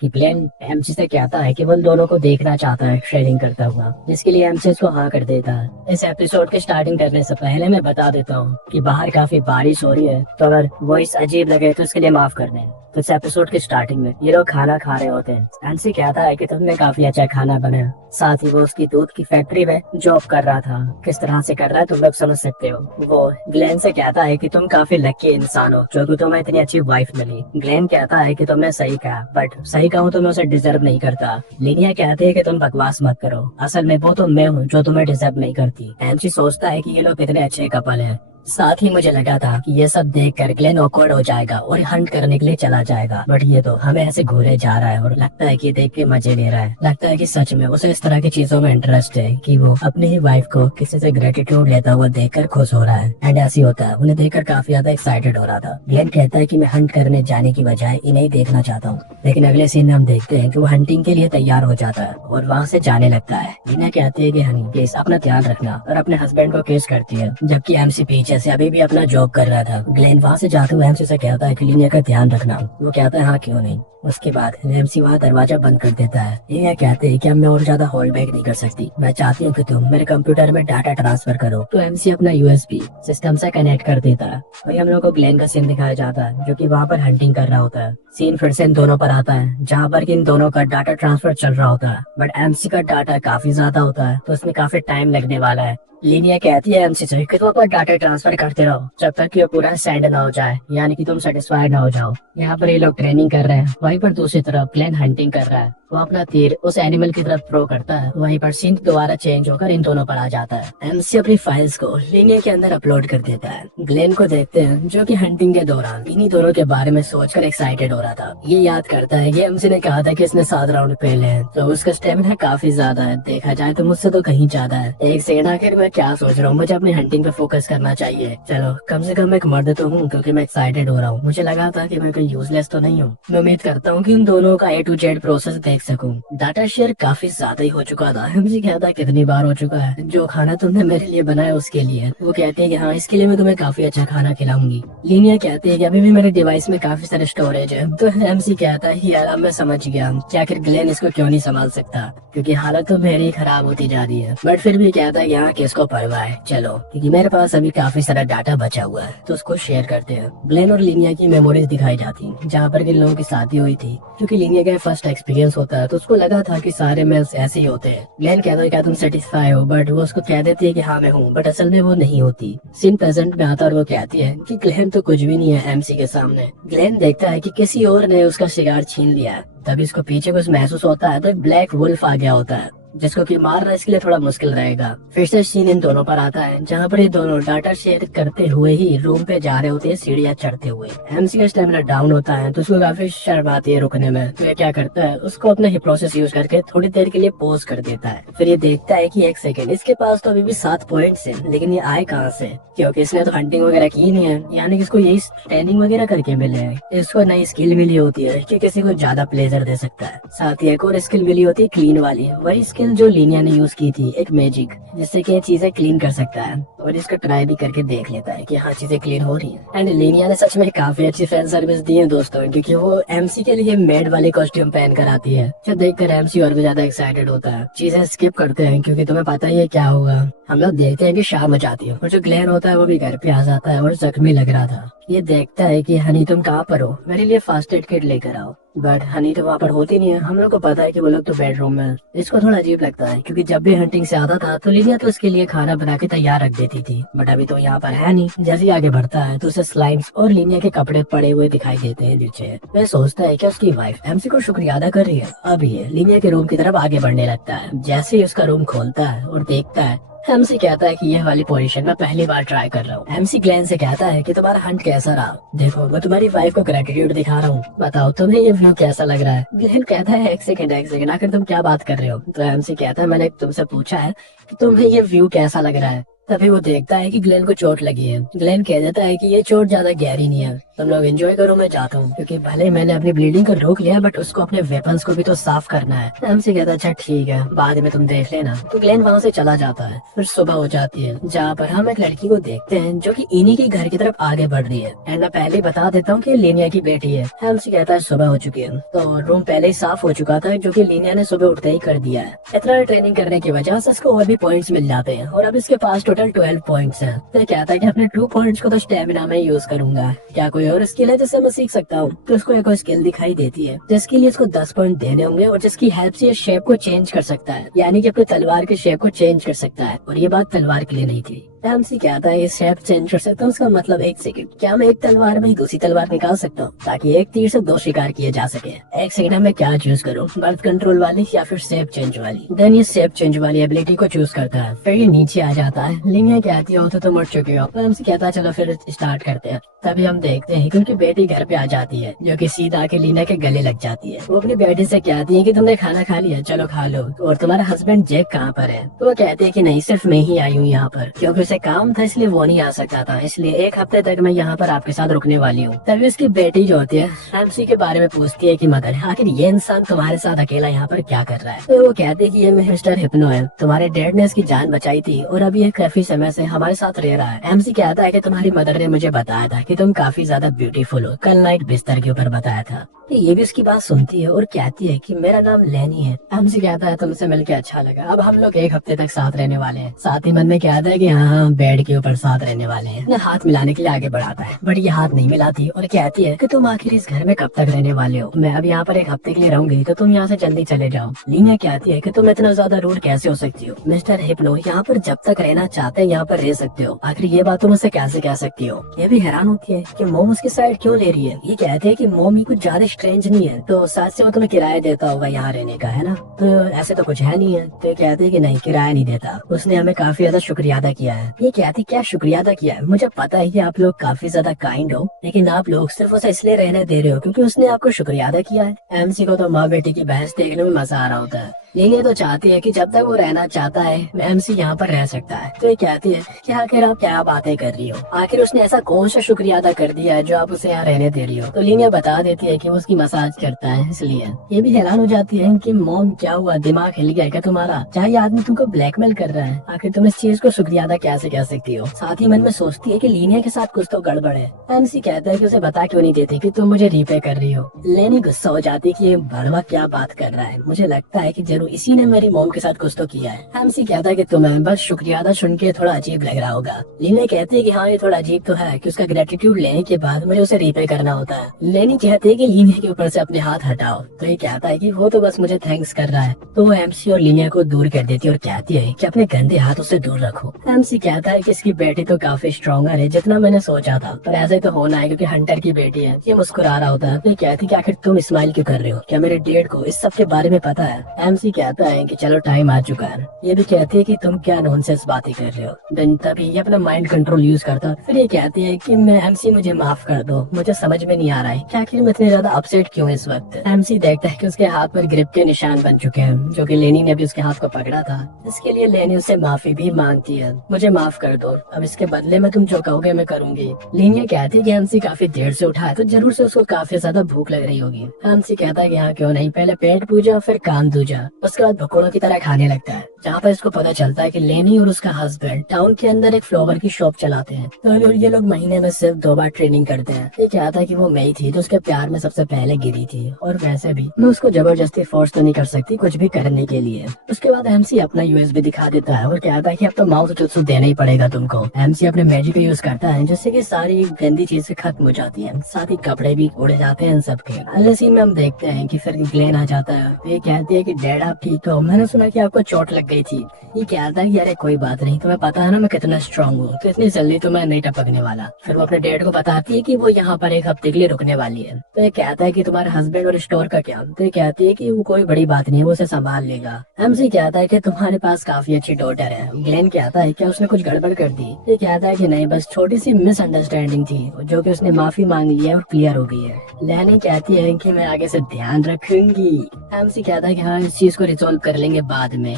कि Glenn MC से कहता है कि वो उन दोनों को देखना चाहता है ट्रेनिंग करता हुआ, जिसके लिए एमसी उसको हाँ कर देता है। इस एपिसोड के स्टार्टिंग करने से पहले मैं बता देता हूँ कि बाहर काफी बारिश हो रही है, तो अगर वॉइस अजीब लगे तो उसके लिए माफ कर दें। तो इस एपिसोड के स्टार्टिंग में ये लोग खाना खा रहे होते हैं। एमसी कहता है कि तुमने काफी अच्छा खाना बनाया, साथ ही वो उसकी दूध की फैक्ट्री में जॉब कर रहा था। किस तरह से कर रहा है तुम लोग समझ सकते हो। वो ग्लेन से कहता है कि तुम काफी लकी इंसान हो जो कि तुम्हें इतनी अच्छी वाइफ मिली। ग्लेन कहता है कि तुमने सही कहा, बट सही कहूँ तो मैं उसे डिजर्व नहीं करता। लिनिया कहती है कि तुम बकवास मत करो, असल में वो तो मैं हूँ जो तुम्हें डिजर्व नहीं करती। एमसी सोचता है कि ये लोग कितने अच्छे कपल हैं। साथ ही मुझे लगा था कि ये सब देखकर ग्लेन ऑकवर्ड हो जाएगा और हंट करने के लिए चला जाएगा, बट ये तो हमें ऐसे घूरे जा रहा है और लगता है कि देख के मजे ले रहा है। लगता है कि सच में उसे इस तरह की चीजों में इंटरेस्ट है कि वो अपनी ही वाइफ को किसी से ग्रेटिट्यूड लेता हुआ देखकर खुश हो रहा है। एंड ऐसी होता है, उन्हें देखकर काफी ज्यादा एक्साइटेड हो रहा था। ग्लेन कहता है कि मैं हंट करने जाने की बजाय इन्हें ही देखना चाहता हूँ, लेकिन अगले सीन में हम देखते हैं कि वो हंटिंग के लिए तैयार हो जाता है और वहाँ से जाने लगता है। लीना कहती है कि हनी प्लीज अपना ध्यान रखना, और अपने हस्बैंड को किस करती है, जबकि एमसी पीछे से अभी भी अपना जॉब कर रहा था। ग्लेन वहाँ से जाते हुए एमसी से कहता है कि लीना का ध्यान रखना। वो कहता है हाँ क्यों नहीं। उसके बाद एमसी वहाँ दरवाजा बंद कर देता है। ये कहते हैं कि अब मैं और ज्यादा होल्ड बैक नहीं कर सकती, मैं चाहती हूँ कि तुम मेरे कंप्यूटर में डाटा ट्रांसफर करो। तो एमसी अपना यूएसबी सिस्टम से कनेक्ट कर देता है। वही हम लोग को ग्लेन का सीन दिखाया जाता है जो कि वहाँ पर हंटिंग कर रहा होता है। सीन फिर से इन दोनों पर आता है जहाँ पर इन दोनों का डाटा ट्रांसफर चल रहा होता है, बट एमसी का डाटा काफी ज्यादा होता है तो इसमें काफी टाइम लगने वाला है। लिनिया कहती है एमसी से कि तुम अपना डाटा ट्रांसफर करते रहो जब तक कि वो पूरा सेंड ना हो जाए, यानी कि तुम सेटिस्फाइड ना हो जाओ। यहाँ पर ये लोग ट्रेनिंग कर रहे हैं, वहीं पर दूसरी तरफ ग्लेन हंटिंग कर रहा है। वो अपना तीर उस एनिमल की तरफ थ्रो करता है, वहीं पर सीन दोबारा चेंज होकर इन दोनों पर आ जाता है। एमसी अपनी फाइल्स को लिनिया के अंदर अपलोड कर देता है। ग्लेन को देखते हैं जो कि हंटिंग के दौरान इन्हीं दोनों के बारे में सोचकर एक्साइटेड हो रहा था। ये याद करता है कि एमसी ने कहा था कि इसने 7 राउंड पहले हैं, तो उसका स्टेमिना काफी ज्यादा है, देखा जाए तो मुझसे तो कहीं ज्यादा है। एक सेकंड, आखिर मैं क्या सोच रहा हूँ, मुझे अपनी हंटिंग पे फोकस करना चाहिए। चलो कम से कम एक मर्द तो हूँ, क्योंकि मैं एक्साइटेड हो रहा हूँ। मुझे लगा था कि मैं कोई यूजलेस तो नहीं हूँ। मैं उम्मीद करता हूँ कि उन दोनों का A to Z प्रोसेस देख सकूँ। डाटा शेयर काफी ज्यादा ही हो चुका था। मुझे क्या था कितनी बार हो चुका है, जो खाना तुमने मेरे लिए बनाया उसके लिए। वो कहती है कि हाँ इसके लिए मैं तुम्हें काफी अच्छा खाना खिलाऊंगी। लीनिया कहती है कि अभी भी मेरे डिवाइस में काफी सारे स्टोरेज है। तो एमसी कहता है यार अब मैं समझ गया कि आखिर ग्लेन इसको क्यों नहीं संभाल सकता, क्योंकि हालत तो मेरी खराब होती जा रही है। बट फिर भी कहता है यहाँ किसको परवाह है, चलो क्योंकि मेरे पास अभी काफी सारा डाटा बचा हुआ है तो उसको शेयर करते हैं। ग्लेन और लीनिया की मेमोरीज दिखाई जाती जहाँ पर इन लोगों की शादी हुई थी, क्योंकि लीनिया का फर्स्ट एक्सपीरियंस होता है तो उसको लगा था कि सारे मेल्स ऐसे ही होते हैं। ग्लेन कहता है क्या तुम सेटिस्फाई हो, बट वो उसको कह देती है कि हाँ मैं हूँ, बट असल में वो नहीं होती। सीन प्रेजेंट में आता और वो कहती है कि ग्लेन तो कुछ भी नहीं है एमसी के सामने। ग्लेन देखता है कि किसी और ने उसका शिकार छीन लिया है, तभी इसको पीछे कुछ महसूस होता है तो एक ब्लैक वुल्फ आ गया होता है जिसको कि मारना इसके लिए थोड़ा मुश्किल रहेगा। फिर से सीन इन दोनों पर आता है जहाँ पर ये दोनों डाटा शेयर करते हुए ही रूम पे जा रहे होते हैं सीढ़ियाँ चढ़ते हुए। एमसी का स्टेमिना डाउन होता है तो उसको काफी शर्म आती है रुकने में। तो ये क्या करता है, उसको अपना ही प्रोसेस यूज करके थोड़ी देर के लिए पॉज कर देता है। फिर ये देखता है कि एक सेकंड, इसके पास तो अभी भी 7 पॉइंट्स है, लेकिन ये आए कहाँ से, क्योंकि इसने तो हंटिंग वगैरह की नहीं है, यानी कि इसको यही ट्रेनिंग वगैरह करके मिले है। इसको नई स्किल मिली होती है कि किसी को ज्यादा प्लेजर दे सकता है। साथ ही एक और स्किल मिली होती है क्लीन वाली, वही स्किल जो लीनिया ने यूज की थी, एक मैजिक, जिससे कि ये चीजें क्लीन कर सकता है। और इसको ट्राई भी करके देख लेता है कि हाँ चीजें क्लीन हो रही है। एंड लीनिया ने सच में काफी अच्छी फैन सर्विस दी है दोस्तों, क्योंकि वो एमसी के लिए मेड वाली कॉस्ट्यूम पहन कर आती है, जो देखकर एमसी और भी ज्यादा एक्साइटेड होता है। चीजें स्किप करते हैं क्योंकि तुम्हें पता ही है क्या होगा। हम लोग देखते हैं कि शाम हो जाती है और जो ग्लेन होता है वो भी घर पे आ जाता है और जख्मी लग रहा था। ये देखता है कि हनी तुम कहाँ पर हो, मेरे लिए फास्ट एड किट लेकर आओ। बट हनी तो वहाँ पर होती नहीं है। हम लोग को पता है कि वो लोग तो बेडरूम में। इसको थोड़ा अजीब लगता है क्योंकि जब भी हंटिंग से आता था तो लिनिया तो उसके लिए खाना बना के तैयार रख देती थी, बट अभी तो यहाँ पर है नहीं। जैसे ही आगे बढ़ता है तो उसे स्लाइम्स और लिनिया के कपड़े पड़े हुए दिखाई देते हैं नीचे। वह सोचता है कि उसकी वाइफ एमसी को शुक्रिया अदा कर रही है। अब ये लिनिया के रूम की तरफ आगे बढ़ने लगता है। जैसे ही उसका रूम खोलता है और देखता है, एमसी कहता है कि यह वाली पोजीशन मैं पहली बार ट्राई कर रहा हूँ। एमसी ग्लेन से कहता है कि तुम्हारा हंट कैसा रहा, देखो मैं तुम्हारी वाइफ को ग्रेटिट्यूड दिखा रहा हूँ, बताओ तुम्हें ये व्यू कैसा लग रहा है। ग्लेन कहता है एक सेकंड आखिर तुम क्या बात कर रहे हो। तो एमसी कहता है मैंने तुमसे पूछा है कि तुम्हें ये व्यू कैसा लग रहा है। तभी वो देखता है कि ग्लेन को चोट लगी है। ग्लेन कह देता है कि ये चोट ज्यादा गहरी नहीं है, तुम लोग एंजॉय करो, मैं जाता हूँ, क्योंकि भले मैंने अपनी ब्लीडिंग को रोक लिया बट उसको अपने वेपन्स को भी तो साफ करना है। एमसी कहता है अच्छा ठीक है, बाद में तुम देख लेना। तो ग्लेन वहाँ से चला जाता है। फिर सुबह हो जाती है, जहाँ पर हम एक लड़की को देखते हैं जो कि इन्हीं के घर की तरफ आगे बढ़ रही है। एंड मैं पहले ही बता देता हूँ कि लीनिया की बेटी है। एमसी कहता है सुबह हो चुकी है, तो रूम पहले ही साफ हो चुका था, जो कि लीनिया ने सुबह उठते ही कर दिया है। इतना ट्रेनिंग करने की वजह से इसको और भी पॉइंट्स मिल जाते हैं, और अब इसके पास टोटल 12 पॉइंट्स हैं। तो कहता है कि अपने 2 पॉइंट्स को तो स्टेमिना में यूज करूंगा, क्या कोई और स्किल है जिससे मैं सीख सकता हूँ। तो उसको एक और स्किल दिखाई देती है जिसके लिए इसको 10 पॉइंट देने होंगे, और जिसकी हेल्प से ये शेप को चेंज कर सकता है, यानी कि अपने तलवार के शेप को चेंज कर सकता है। और ये बात तलवार के लिए नहीं थी। एमसी कहता है ये शेप चेंज कर सकता हूँ, उसका मतलब एक सेकंड, क्या मैं एक तलवार में ही दूसरी तलवार निकाल सकता हूँ ताकि एक तीर से 2 शिकार किए जा सके। एक सेकंड में क्या चूज करूँ, बर्थ कंट्रोल वाली या फिर शेप चेंज वाली। देन ये शेप चेंज वाली एबिलिटी को चूज करता है। फिर ये नीचे आ जाता है। लिनिया कहती हो तो तुम उठ चुके हो। तो एमसी कहता है चलो फिर स्टार्ट करते हैं। तभी हम देखते हैं कि उनकी बेटी घर पे आ जाती है, जो कि सीधा आके लीना के गले लग जाती है। वो अपनी बेटी से कहती है कि तुमने खाना खा लिया, चलो खा लो, और तुम्हारा हस्बैंड जैक कहाँ पर है। तो वो कहते हैं कि नहीं, सिर्फ मैं ही आई हूँ यहाँ पर, क्योंकि उसे काम था इसलिए वो नहीं आ सकता था, इसलिए 1 हफ्ते तक मैं यहाँ पर आपके साथ रुकने वाली हूँ। तभी उसकी बेटी जो होती है एमसी के बारे में पूछती है कि मदर, आखिर ये इंसान तुम्हारे साथ अकेला यहाँ पर क्या कर रहा है। तो वो कहते हैं कि ये मिस्टर हिप्नो है, तुम्हारे डैड ने इसकी जान बचाई थी और अभी ये काफी समय से हमारे साथ रह रहा है। एमसी कहता है कि तुम्हारी मदर ने मुझे बताया था कि तुम काफी ज्यादा ब्यूटीफुल हो, कल नाइट बिस्तर के ऊपर बताया था। ये भी उसकी बात सुनती है और कहती है कि मेरा नाम लेनी है। हमसे कहता है तुमसे मिलकर अच्छा लगा, अब हम लोग 1 हफ्ते तक साथ रहने वाले हैं। साथ ही मन में कहता है कि हाँ, बेड के ऊपर साथ रहने वाले हैं। हाथ मिलाने के लिए आगे बढ़ाता है, बट ये हाथ नहीं मिलाती और कहती है कि तुम आखिर इस घर में कब तक रहने वाले हो, मैं अब यहाँ पर 1 हफ्ते के लिए रहूंगी, तो तुम यहाँ से जल्दी चले जाओ। लीना कहती है कि तुम इतना ज्यादा रूड कैसे हो सकती हो, मिस्टर हिप्नो यहाँ पर जब तक रहना चाहते हैं यहाँ पर रह सकते हो, आखिर ये बात तुम मुझसे कैसे कह सकती हो। ये भी हैरान होती है कि मोम उसकी साइड क्यों ले रही है। ये कहते हैं कि मोम ही कुछ ज्यादा स्ट्रेंज नहीं है, तो साथ से वो तुम्हें किराया देता होगा यहाँ रहने का, है ना। तो ऐसे तो कुछ है नहीं है। तो कहते हैं कि नहीं, किराया नहीं देता, उसने हमें काफी ज्यादा शुक्रिया अदा किया है। ये कहती क्या शुक्रिया अदा किया है, मुझे पता है कि आप लोग काफी ज्यादा काइंड हो, लेकिन आप लोग सिर्फ उसे इसलिए रहने दे रहे हो क्योंकि उसने आपको शुक्रिया अदा किया है। एमसी को तो माँ बेटी की बहस देखने में मजा आ रहा होता है। ये तो चाहती है कि जब तक वो रहना चाहता है एमसी यहाँ पर रह सकता है। तो ये कहती है कि आखिर आप क्या बातें कर रही हो, आखिर उसने ऐसा कौन सा शुक्रिया अदा कर दिया है जो आप उसे यहाँ रहने दे रही हो। तो लीनिया बता देती है कि वो उसकी मसाज करता है इसलिए। ये भी हैरान हो जाती है कि मॉम क्या हुआ, दिमाग हिल गया क्या तुम्हारा, चाहे आदमी तुमको ब्लैकमेल कर रहा है, आखिर तुम इस चीज को शुक्रिया अदा कैसे कह सकती हो। साथ ही मन में सोचती है कि लीनिया के साथ कुछ तो गड़बड़ है। एमसी कहता है कि उसे बता क्यों नहीं देती कि तुम मुझे रीपे कर रही हो। लेनी गुस्सा हो जाती है कि ये बड़वा क्या बात कर रहा है, मुझे लगता है कि जरूर इसी ने मेरी मॉम के साथ कुछ तो किया है। एमसी कहता है कि तुम्हें बस शुक्रिया अदा सुन के थोड़ा अजीब लग रहा होगा। लीना कहती है कि हाँ, ये थोड़ा अजीब तो है कि उसका ग्रेटिट्यूड लेने के बाद मुझे उसे रीपे करना होता है। लेनी कहती है कि लीना के ऊपर से अपने हाथ हटाओ। तो ये कहता है कि वो तो बस मुझे थैंक्स कर रहा है। तो वो एमसी और लीना को दूर कर देती है और कहती है कि अपने गंदे हाथों से दूर रखो। एमसी कहता है कि इसकी बेटी तो काफी स्ट्रॉन्गर है जितना मैंने सोचा था, पर ऐसे तो होना है क्योंकि हंटर की बेटी है। ये मुस्कुरा रहा होता है। तो ये कहती है कि आखिर तुम स्माइल क्यों कर रहे हो, क्या मेरे डैड को इस सब के बारे में पता है। एमसी कहता है कि चलो टाइम आ चुका है। ये भी कहती है कि तुम क्या नॉनसेंस बातें कर रहे हो। देन तभी ये अपना माइंड कंट्रोल यूज करता है। फिर ये कहती है कि मैं एमसी मुझे माफ कर दो, मुझे समझ में नहीं आ रहा है कि आखिर मैं इतने ज्यादा अपसेट क्यों इस वक्त। एमसी देखता है कि उसके हाथ पर ग्रिप के निशान बन चुके हैं, जो कि लेनी ने भी उसके हाथ को पकड़ा था। इसके लिए लेनी उससे माफी भी मांगती है, मुझे माफ कर दो, अब इसके बदले में तुम जो कहोगे मैं करूंगी। लेनी कहती है कि एमसी काफी देर से उठा है तो जरूर से उसको काफी ज्यादा भूख लग रही होगी। एमसी कहता है कि हाँ क्यों नहीं, पहले पेट पूजा फिर कान दूजा, उसके बाद भगोड़ों की तरह खाने लगता है। जहाँ पर इसको पता चलता है कि लेनी और उसका हस्बैंड टाउन के अंदर एक फ्लावर की शॉप चलाते हैं। तो ये लोग महीने में सिर्फ 2 बार ट्रेनिंग करते हैं। ये कहता है कि वो मई थी जो उसके प्यार में सबसे पहले गिरी थी, और वैसे भी मैं उसको जबरदस्ती फोर्स तो नहीं कर सकती कुछ भी करने के लिए। उसके बाद एमसी अपना यूएसबी दिखा देता है और कहता है कि अब तो माउस जुत्सु देना ही पड़ेगा तुमको। एमसी अपने मैजिक का यूज करता है जिससे कि सारी गंदी चीजें खत्म हो जाती है, साथ ही कपड़े भी उड़ जाते हैं सबके। अगले सीन में हम देखते हैं कि फिर ग्लेन आ जाता है। ये कहती है कि डैड आप ठीक हो, मैंने सुना कि आपको चोट लग गई थी। ये कहता है कि अरे कोई बात नहीं, तुम्हें पता है ना मैं कितना स्ट्रांग हूँ, तो इतनी जल्दी तो मैं नहीं टपकने वाला। फिर वो अपने डैड को बताती है कि वो यहाँ पर 1 हफ्ते के लिए रुकने वाली है। तो ये कहता है कि तुम्हारे हस्बैंड और स्टोर का क्या। तो ये कहती है कि वो कोई बड़ी बात नहीं है, वो उसे संभाल लेगा। एमसी कहता है कि तुम्हारे पास काफी अच्छी डॉटर है। ग्लेन कहता है क्या उसने कुछ गड़बड़ कर दी। ये कहता है कि नहीं, बस छोटी सी मिसअंडरस्टैंडिंग थी जो कि उसने माफी मांग ली है और क्लियर हो गई है। लेनी कहती है कि मैं आगे से ध्यान रखूंगी। एमसी कहता है कि हाँ, इस चीज को रिजॉल्व कर लेंगे बाद में।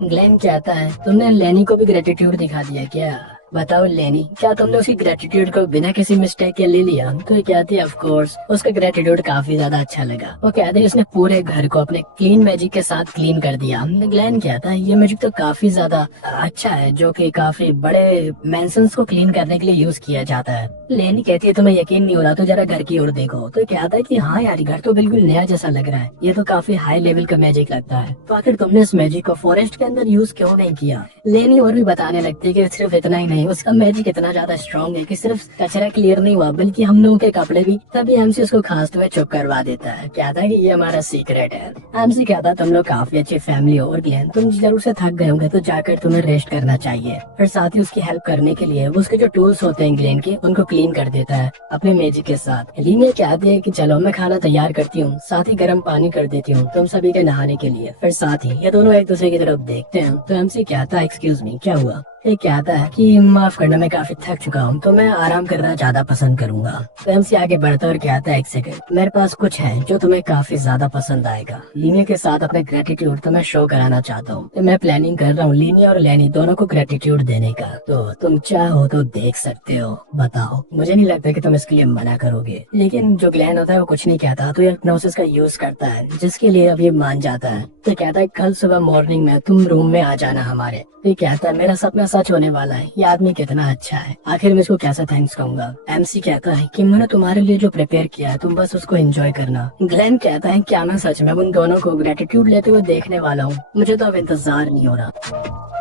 ग्लेन कहता है तुमने लेनी को भी ग्रेटिट्यूड दिखा दिया क्या? बताओ लेनी, क्या तुमने उसकी ग्रेटिट्यूड को बिना किसी मिस्टेक के ले लिया? तो ये कहती है ऑफ कोर्स, उसका ग्रेटिट्यूड काफी ज्यादा अच्छा लगा। वो कहते हैं उसने पूरे घर को अपने क्लीन मैजिक के साथ क्लीन कर दिया। ग्लेन कहता है ये मैजिक तो काफी ज्यादा अच्छा है, जो कि काफी बड़े मेंशंस को क्लीन करने के लिए यूज किया जाता है। लेनी कहती है तुम्हें यकीन नहीं हो रहा तो जरा घर की ओर देखो। तो कहता है कि हाँ यार, घर तो बिल्कुल नया जैसा लग रहा है, ये तो काफी हाई लेवल का मैजिक लगता है। तो आखिर तुमने इस मैजिक को फॉरेस्ट के अंदर यूज क्यों नहीं किया? लेनी और भी बताने लगती है कि सिर्फ इतना ही नहीं, उसका मैजिक इतना ज्यादा स्ट्रॉन्ग है कि सिर्फ कचरा क्लियर नहीं हुआ बल्कि हम लोगों के कपड़े भी। तभी एमसी उसको खांसते हुए चुप करवा देता है, कहता है कि ये हमारा सीक्रेट है। एमसी कहता है तुम लोग काफी अच्छी फैमिली हो और ग्लेन तुम जरूर से थक गए होंगे तो जाकर तुम्हें रेस्ट करना चाहिए। फिर साथ ही उसकी हेल्प करने के लिए वो उसके जो टूल्स होते हैं ग्लेन के, उनको क्लीन कर देता है अपने मैजिक के साथ। लीना कहती है कि चलो मैं खाना तैयार करती हूँ, साथ ही गर्म पानी कर देती हूँ तुम सभी के नहाने के लिए। फिर साथ ही ये दोनों एक दूसरे की तरफ देखते हैं। तो एमसी कहता है एक्सक्यूज मी, क्या हुआ? ये कहता है कि माफ करना, मैं काफी थक चुका हूँ तो मैं आराम करना ज्यादा पसंद करूंगा। तो एमसी आगे बढ़ता है और कहता है एक सेकंड, मेरे पास कुछ है जो तुम्हें काफी ज्यादा पसंद आएगा। लीनिया के साथ अपने ग्रेटिट्यूड तुम्हें शो कराना चाहता हूँ। तो मैं प्लानिंग कर रहा हूँ लीनिया और लेनी दोनों को ग्रेटिट्यूड देने का, तो तुम चाहो तो देख सकते हो। बताओ, मुझे नहीं लगता कि तुम इसके लिए मना करोगे। लेकिन जो ग्लैन होता है वो कुछ नहीं कहता, तो ये हिप्नोसिस का यूज करता है जिसके लिए अब ये मान जाता है। तो कहता है कल सुबह मॉर्निंग में तुम रूम में आ जाना हमारे। ये कहता है मेरा सपना सच होने वाला है, ये आदमी कितना अच्छा है, आखिर मैं इसको कैसे थैंक्स कहूंगा। एमसी कहता है कि मैंने तुम्हारे लिए जो प्रिपेयर किया है तुम बस उसको एंजॉय करना। ग्लेन कहता है क्या मैं सच में उन दोनों को ग्रेटिट्यूड लेते हुए देखने वाला हूँ, मुझे तो अब इंतजार नहीं हो रहा।